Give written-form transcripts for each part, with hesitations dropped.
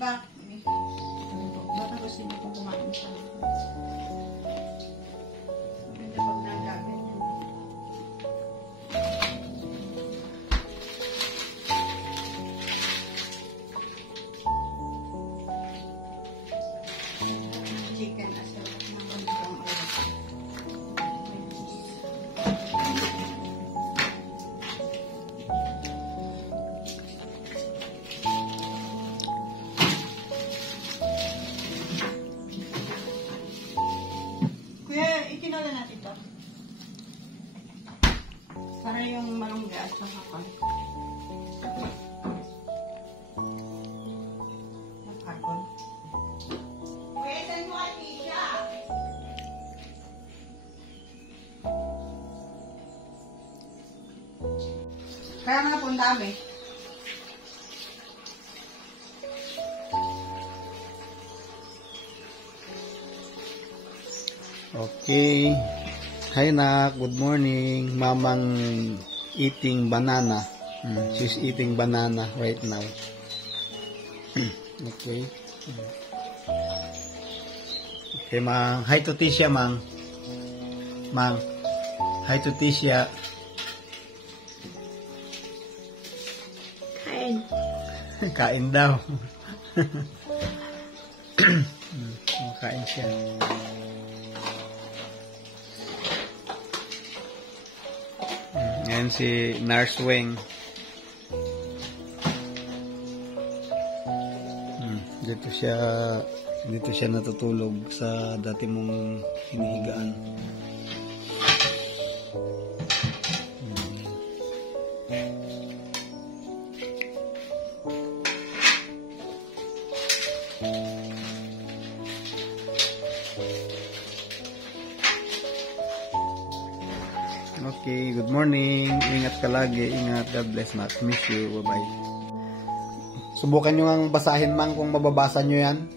ba? Baka gusto niyo kung kumain siya. Maganda pag nalagan niya. Chicken as well. Ikinala natin ito. Para yung malungga at nakakal. Nakakal. Kuya, saan mo kay Tisha? Kaya nga po ang dami. Okay. Hi nak, good morning. Mamang eating banana. She's eating banana right now. Okay. Okay, Mang. Hi to Tisha, Mang. Mang. Hi to Tisha. Kain. Kain daw. Kain siya. Ayan si Nurse Weng. Dito siya natutulog sa dati mong hinihigaan. Okay, good morning. Ingat ka lagi. Ingat. God bless, Mat. Miss you. Bye-bye. Subukan nyo ang basahin, Mang, kung mababasa nyo yan.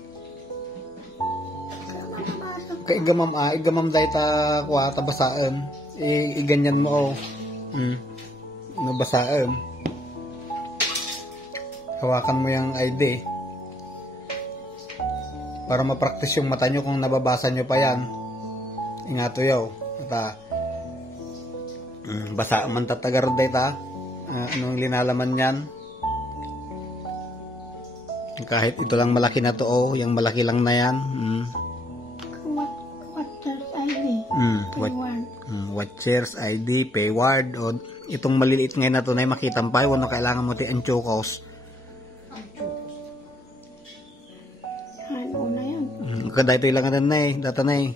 Igamam dahi ta kuha ta basaan. Iganyan mo, oh. Nabasaan. Hawakan mo yung ID. Para ma-practice yung mata nyo kung nababasa nyo pa yan. Ingato yaw. Basa man tatagar day ta. Anong linalaman yan? Kahit ito lang malaki na to, oh, yung malaki lang na yan. Watcher's ID. Watcher's ID, payward, o itong maliliit ngayon na to na makita pa, wala kailangan mo ti anchokos. Ano na yan? Kada ito ilangan na eh, data na eh.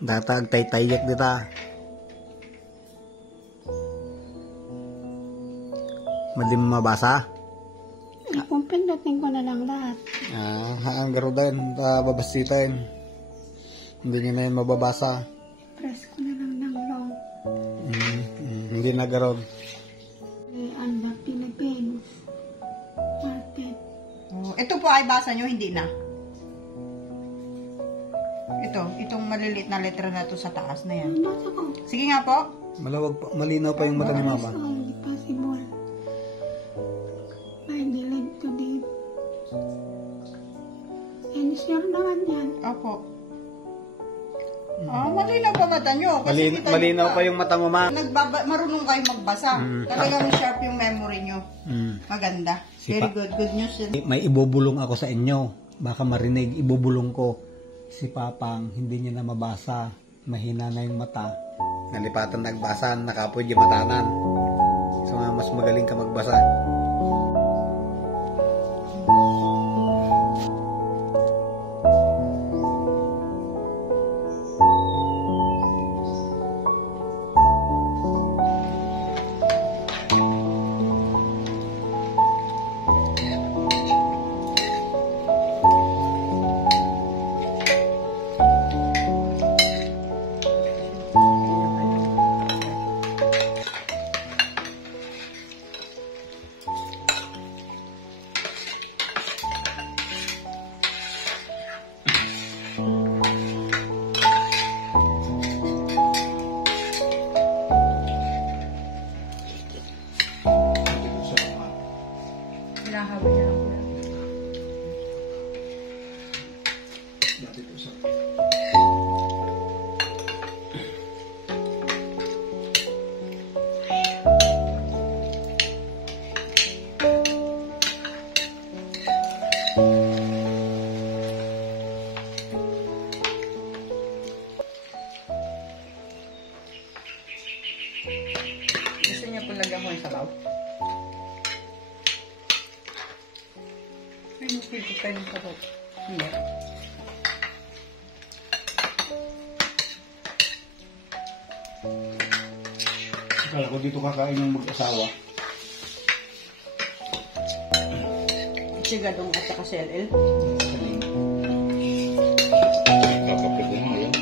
Data agtay-tayak dita. Madim mabasa? Kung pindutin ko na lang lahat. Ang garudan, babasitain. Hindi nyo na yun mababasa. Press ko na lang ng long. Hindi na garod. Under Philippines. Market. Ito po ay basa nyo, hindi na. Itong maliliit na letra na to sa taas na yan. Basa ko. Sige nga po. Malawag pa, malinaw pa yung mata ni Mama. Possible. I believe to live. And sure naman yan. Opo. Malinaw pa mata nyo. Malinaw pa yung mata mo, Ma. Marunong kayo magbasa. Talagang sharp yung memory nyo. Maganda. Very good. Good news. May ibubulong ako sa inyo. Baka marinig, ibubulong ko. Si Papang, hindi niya na mabasa. Mahina na yung mata. Nalipatan nagbasan, nakapoy di matanan. So mas magaling ka magbasa. Gusto niyo po lagyan ko yung sabaw? Ay, nagpipit tayo ng sabaw. Hindi. Akala ko dito kakain ng mag-asawa. Sigadong at saka CLL. Kakapit ko nga yan.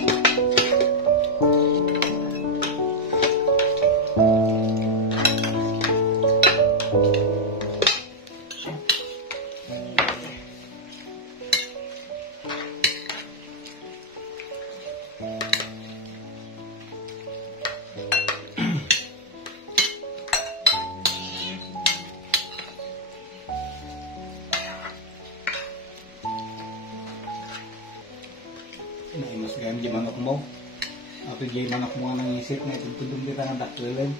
Naimas gayam di manok mo. Ato di manok mo nga nang isip na itong tudong kita ng dakwilan.